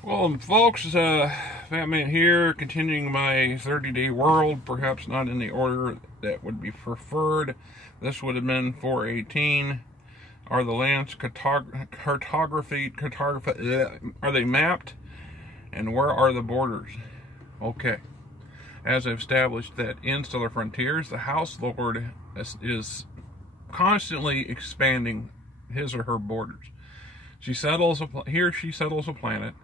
Well, folks, Batman here, continuing my 30-day world, perhaps not in the order that would be preferred. This would have been 418. Are the lands are they mapped? And where are the borders? Okay. As I've established that in Stellar Frontiers, the House Lord is constantly expanding his or her borders. She settles a planet,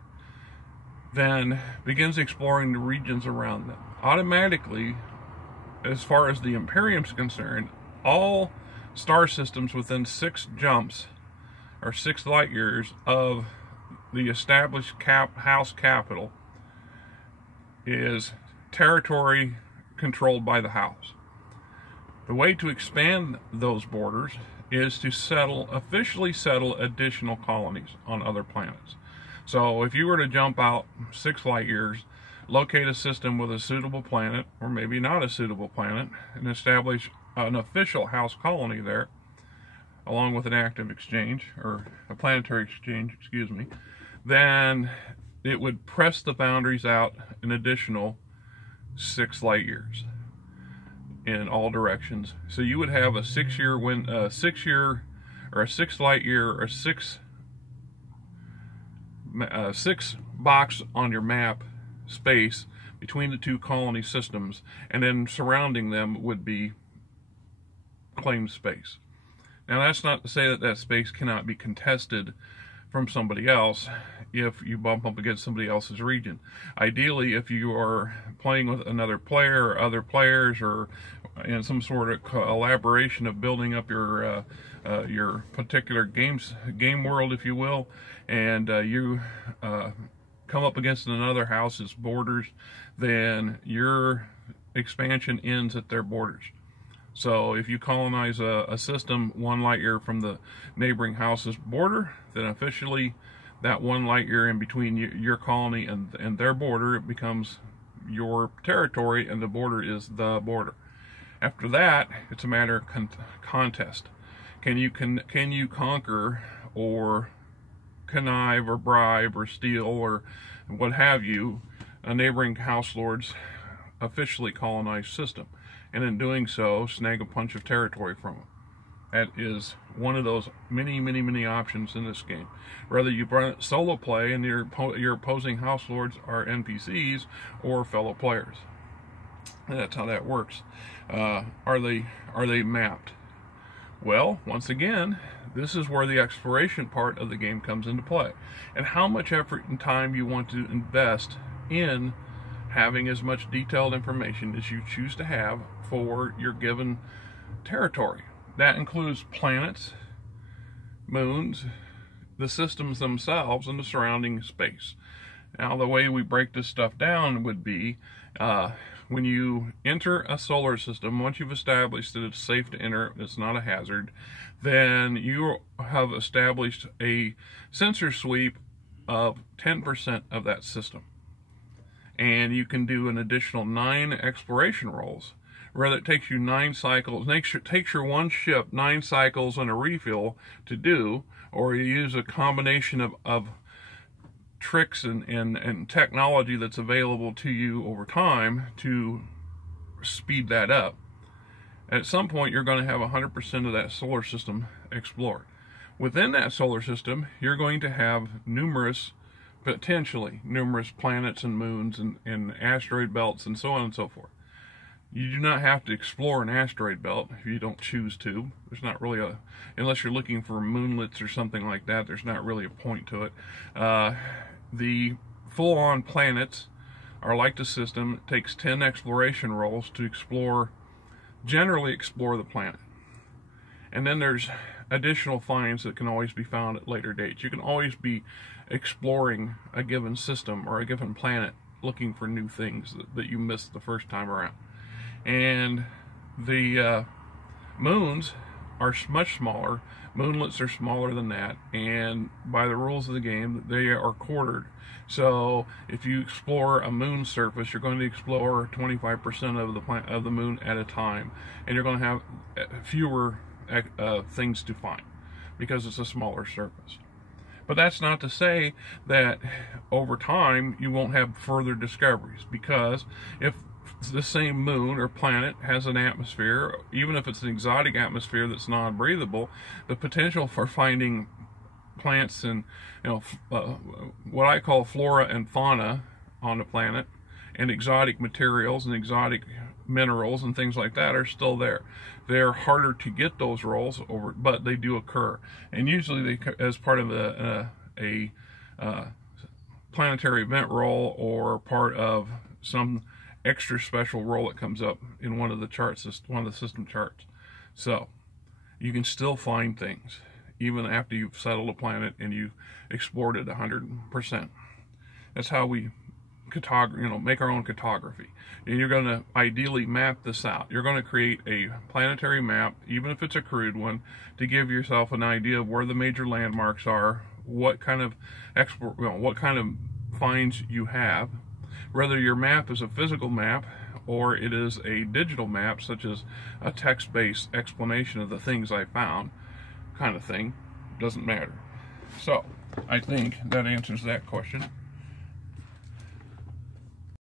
then begins exploring the regions around them. Automatically, as far as the Imperium is concerned, all star systems within 6 jumps or 6 light years of the established house capital is territory controlled by the house. The way to expand those borders is to officially settle additional colonies on other planets. So if you were to jump out 6 light years, locate a system with a suitable planet, or maybe not a suitable planet, and establish an official house colony there, along with an active exchange, or a planetary exchange, excuse me, then it would press the boundaries out an additional 6 light years in all directions. So you would have a 6 light year, or 6 box on your map space between the 2 colony systems, and then surrounding them would be claimed space. Now, that's not to say that that space cannot be contested from somebody else if you bump up against somebody else's region. Ideally, if you are playing with another player or other players, or in some sort of collaboration of building up your particular game world, if you will, and you come up against another house's borders, then your expansion ends at their borders. So if you colonize a system 1 light year from the neighboring house's border, then officially that 1 light year in between your colony and their border, it becomes your territory, and the border is the border. After that, it's a matter of contest. Can you conquer, or connive, or bribe, or steal, or what have you, a neighboring house lord's officially colonized system, and in doing so, snag a bunch of territory from them? That is one of those many options in this game. Whether you run it solo play and your opposing house lords are NPCs or fellow players. And that's how that works. Are they mapped? Well, once again, this is where the exploration part of the game comes into play, and how much effort and time you want to invest in having as much detailed information as you choose to have for your given territory. That includes planets, moons, the systems themselves, and the surrounding space. Now, the way we break this stuff down would be, when you enter a solar system, once you've established that it's safe to enter, it's not a hazard, then you have established a sensor sweep of 10% of that system. And you can do an additional 9 exploration rolls. Rather, it takes you 9 cycles, takes your one ship 9 cycles and a refill to do, or you use a combination of tricks and technology that's available to you over time to speed that up. At some point, you're going to have 100% of that solar system explored. Within that solar system, you're going to have potentially numerous planets and moons and asteroid belts and so on and so forth. You do not have to explore an asteroid belt if you don't choose to. There's not really unless you're looking for moonlets or something like that, there's not really a point to it. The full-on planets are like the system. It takes 10 exploration rolls to generally explore the planet. And then there's additional finds that can always be found at later dates. You can always be exploring a given system or a given planet, looking for new things that you missed the first time around. And the moons are much smaller. Moonlets are smaller than that, and by the rules of the game, they are quartered. So if you explore a moon surface, you're going to explore 25% of the moon at a time, and you're going to have fewer things to find because it's a smaller surface. But that's not to say that over time you won't have further discoveries, because if the same moon or planet has an atmosphere, even if it's an exotic atmosphere that's non-breathable, the potential for finding plants and, what I call flora and fauna on the planet, and exotic materials and exotic minerals and things like that are still there. They're harder to get those rolls over, but they do occur, and usually they, as part of a planetary event roll, or part of some extra special roll that comes up in one of the charts, one of the system charts. So you can still find things even after you've settled a planet and you've explored it 100%. That's how we make our own cartography. And you're going to ideally map this out. You're going to create a planetary map, even if it's a crude one, to give yourself an idea of where the major landmarks are, what kind of finds you have. Whether your map is a physical map or it is a digital map, such as a text-based explanation of the things I found, kind of thing, doesn't matter. So I think that answers that question.